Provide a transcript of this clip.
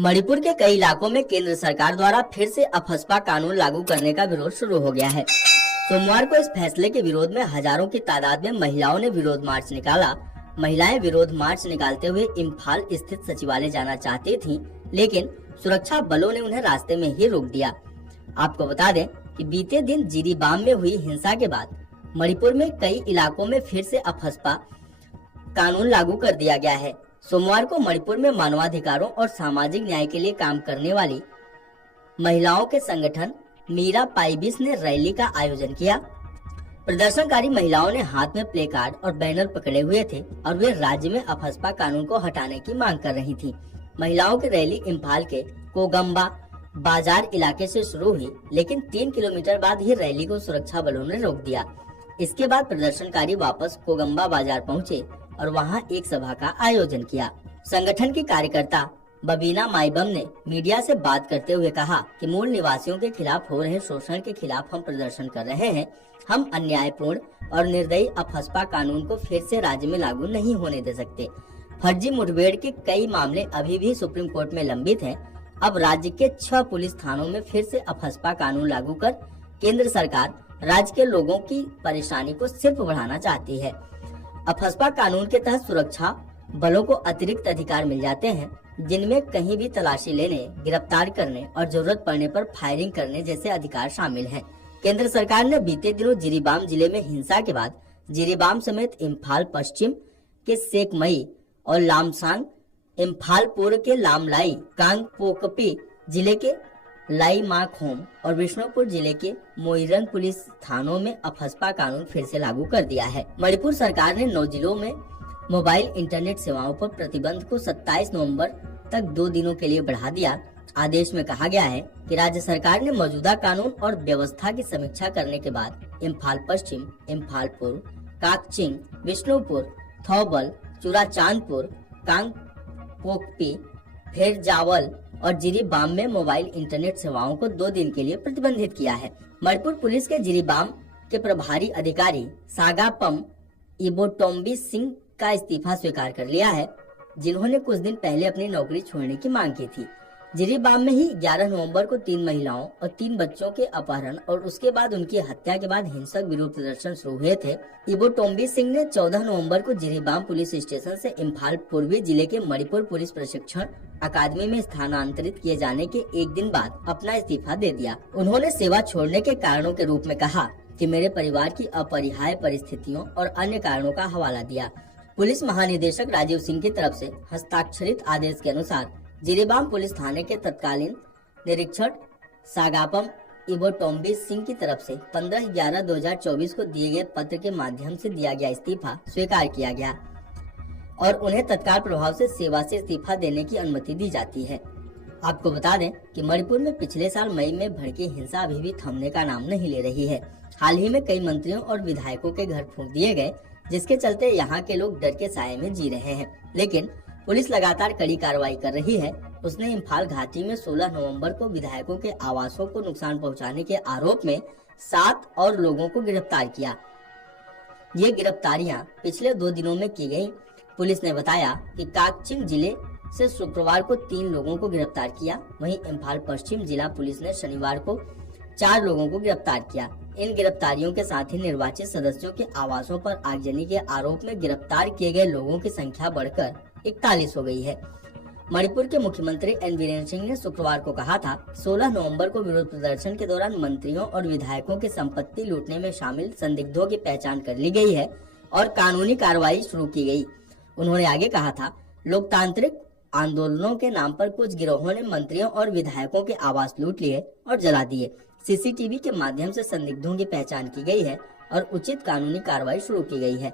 मणिपुर के कई इलाकों में केंद्र सरकार द्वारा फिर से अफस्पा कानून लागू करने का विरोध शुरू हो गया है। सोमवार को इस फैसले के विरोध में हजारों की तादाद में महिलाओं ने विरोध मार्च निकाला। महिलाएं विरोध मार्च निकालते हुए इम्फाल स्थित सचिवालय जाना चाहती थीं, लेकिन सुरक्षा बलों ने उन्हें रास्ते में ही रोक दिया। आपको बता दें कि बीते दिन जिरीबाम में हुई हिंसा के बाद मणिपुर में कई इलाकों में फिर से अफस्पा कानून लागू कर दिया गया है। सोमवार को मणिपुर में मानवाधिकारों और सामाजिक न्याय के लिए काम करने वाली महिलाओं के संगठन मीरा पाइबिस ने रैली का आयोजन किया। प्रदर्शनकारी महिलाओं ने हाथ में प्ले कार्ड और बैनर पकड़े हुए थे और वे राज्य में अफस्पा कानून को हटाने की मांग कर रही थीं। महिलाओं की रैली इम्फाल के कोगम्बा बाजार इलाके से शुरू हुई, लेकिन 3 किलोमीटर बाद ही रैली को सुरक्षा बलों ने रोक दिया। इसके बाद प्रदर्शनकारी वापस कोगम्बा बाजार पहुंचे और वहां एक सभा का आयोजन किया। संगठन की कार्यकर्ता बबीना माइबम ने मीडिया से बात करते हुए कहा कि मूल निवासियों के खिलाफ हो रहे शोषण के खिलाफ हम प्रदर्शन कर रहे हैं। हम अन्यायपूर्ण और निर्दयी अफस्पा कानून को फिर से राज्य में लागू नहीं होने दे सकते। फर्जी मुठभेड़ के कई मामले अभी भी सुप्रीम कोर्ट में लंबित हैं। अब राज्य के 6 पुलिस थानों में फिर से अफस्पा कानून लागू कर केंद्र सरकार राज्य के लोगों की परेशानी को सिर्फ बढ़ाना चाहती है। अफस्पा कानून के तहत सुरक्षा बलों को अतिरिक्त अधिकार मिल जाते हैं, जिनमें कहीं भी तलाशी लेने, गिरफ्तार करने और जरूरत पड़ने पर फायरिंग करने जैसे अधिकार शामिल हैं। केंद्र सरकार ने बीते दिनों जिरीबाम जिले में हिंसा के बाद जिरीबाम समेत इम्फाल पश्चिम के सेकमई और लामसांग, इम्फाल पूर्व के लामलाई, कांगपोकपी जिले के लाई माखोम और विष्णुपुर जिले के मोइरंग पुलिस थानों में अफस्पा कानून फिर से लागू कर दिया है। मणिपुर सरकार ने 9 जिलों में मोबाइल इंटरनेट सेवाओं पर प्रतिबंध को 27 नवंबर तक 2 दिनों के लिए बढ़ा दिया। आदेश में कहा गया है कि राज्य सरकार ने मौजूदा कानून और व्यवस्था की समीक्षा करने के बाद इम्फाल पश्चिम, इम्फाल पूर्व, काकचिंग, विष्णुपुर, थौबल, चुराचांदपुर, कांगपोकपी, फेरजावल और जिरीबाम में मोबाइल इंटरनेट सेवाओं को 2 दिन के लिए प्रतिबंधित किया है। मणिपुर पुलिस के जिरीबाम के प्रभारी अधिकारी सागापम इबोटोम्बी सिंह का इस्तीफा स्वीकार कर लिया है, जिन्होंने कुछ दिन पहले अपनी नौकरी छोड़ने की मांग की थी। जिरीबाम में ही 11 नवंबर को 3 महिलाओं और 3 बच्चों के अपहरण और उसके बाद उनकी हत्या के बाद हिंसक विरोध प्रदर्शन शुरू हुए थे। इबोटोम्बी सिंह ने 14 नवंबर को जिरीबाम पुलिस स्टेशन से इम्फाल पूर्वी जिले के मणिपुर पुलिस प्रशिक्षण अकादमी में स्थानांतरित किए जाने के एक दिन बाद अपना इस्तीफा दे दिया। उन्होंने सेवा छोड़ने के कारणों के रूप में कहा कि मेरे परिवार की अपरिहार्य परिस्थितियों और अन्य कारणों का हवाला दिया। पुलिस महानिदेशक राजीव सिंह की तरफ से हस्ताक्षरित आदेश के अनुसार जिरीबाम पुलिस थाने के तत्कालीन निरीक्षक सागापम इबोटोम्बी सिंह की तरफ से 15/11/2024 को दिए गए पत्र के माध्यम से दिया गया इस्तीफा स्वीकार किया गया और उन्हें तत्काल प्रभाव से सेवा से इस्तीफा देने की अनुमति दी जाती है। आपको बता दें कि मणिपुर में पिछले साल मई में भड़की हिंसा अभी भी थमने का नाम नहीं ले रही है। हाल ही में कई मंत्रियों और विधायकों के घर फूंक दिए गए, जिसके चलते यहाँ के लोग डर के साए में जी रहे हैं। लेकिन पुलिस लगातार कड़ी कार्रवाई कर रही है। उसने इम्फाल घाटी में 16 नवंबर को विधायकों के आवासों को नुकसान पहुंचाने के आरोप में 7 और लोगों को गिरफ्तार किया। ये गिरफ्तारियां पिछले 2 दिनों में की गयी। पुलिस ने बताया कि काकचिंग जिले से शुक्रवार को 3 लोगों को गिरफ्तार किया। वहीं इम्फाल पश्चिम जिला पुलिस ने शनिवार को 4 लोगों को गिरफ्तार किया। इन गिरफ्तारियों के साथ ही निर्वाचित सदस्यों के आवासों पर आगजनी के आरोप में गिरफ्तार किए गए लोगों की संख्या बढ़कर 41 हो गई है। मणिपुर के मुख्यमंत्री एन बीरेन सिंह ने शुक्रवार को कहा था, 16 नवंबर को विरोध प्रदर्शन के दौरान मंत्रियों और विधायकों की संपत्ति लूटने में शामिल संदिग्धों की पहचान कर ली गई है और कानूनी कार्रवाई शुरू की गई। उन्होंने आगे कहा था, लोकतांत्रिक आंदोलनों के नाम पर कुछ गिरोहों ने मंत्रियों और विधायकों के आवास लूट लिए और जला दिए। सीसीटीवी के माध्यम से संदिग्धों की पहचान की गई है और उचित कानूनी कार्रवाई शुरू की गई है।